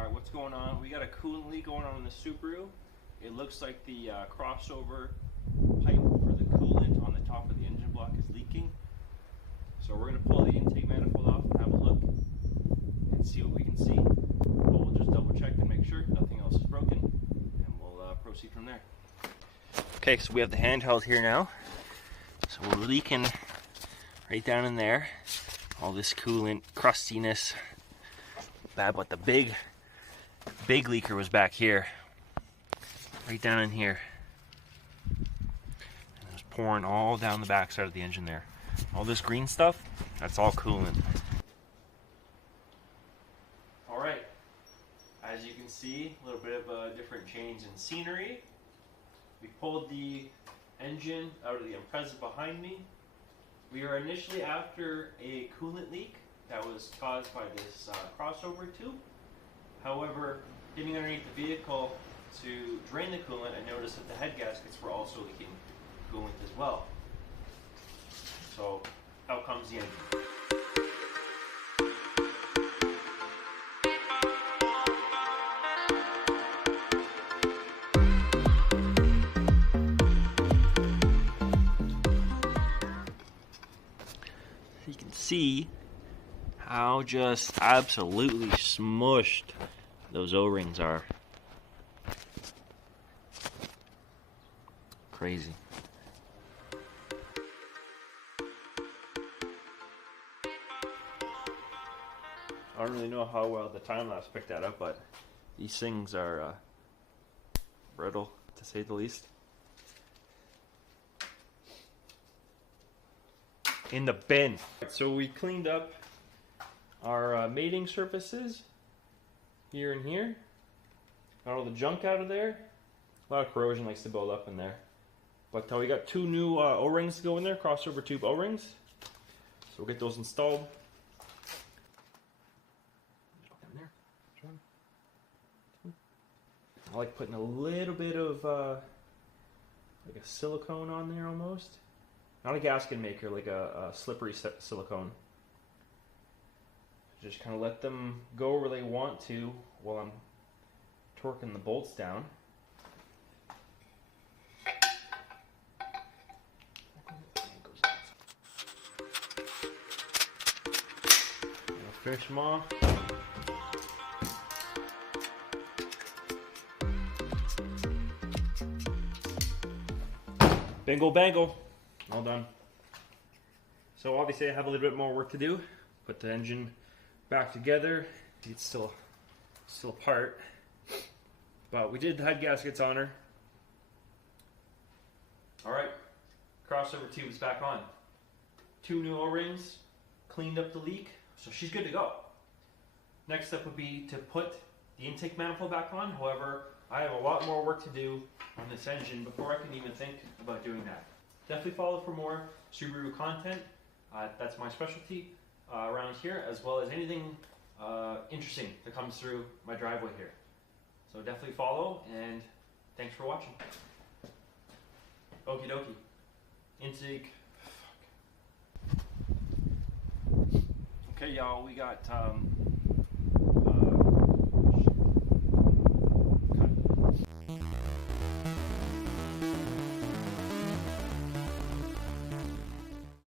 Alright, what's going on? We got a coolant leak going on in the Subaru. It looks like the crossover pipe for the coolant on the top of the engine block is leaking. So we're going to pull the intake manifold off and have a look and see what we can see. But we'll just double check and make sure nothing else is broken, and we'll proceed from there. Okay, so we have the handheld here now. So we're leaking right down in there. All this coolant, crustiness. Bad, but the big leaker was back here, right down in here, and it was pouring all down the back side of the engine there. All this green stuff, that's all coolant. Alright, as you can see, a little bit of a different change in scenery. We pulled the engine out of the Impreza behind me. We are initially after a coolant leak that was caused by this crossover tube. However, getting underneath the vehicle to drain the coolant, I noticed that the head gaskets were also leaking coolant as well. So out comes the engine. You can see how just absolutely smushed those O-rings are. Crazy. I don't really know how well the time-lapse picked that up, but these things are brittle, to say the least. In the bin. So we cleaned up our mating surfaces here and here. Got all the junk out of there. A lot of corrosion likes to build up in there. But we got two new O-rings to go in there, crossover tube O-rings. So we'll get those installed. I like putting a little bit of like a silicone on there almost. Not a gasket maker, like a slippery silicone. Just kind of let them go where they want to while I'm torquing the bolts down. I'll finish them off. Bingo bango. All done. So obviously I have a little bit more work to do. Put the engine back together. It's still apart. But we did the head gaskets on her. Alright. Crossover tube is back on. Two new O-rings. Cleaned up the leak. So she's good to go. Next step would be to put the intake manifold back on. However, I have a lot more work to do on this engine before I can even think about doing that. Definitely follow for more Subaru content. That's my specialty around here, as well as anything interesting that comes through my driveway here. So definitely follow, and thanks for watching. Okie dokie. Intake. Okay, y'all, we got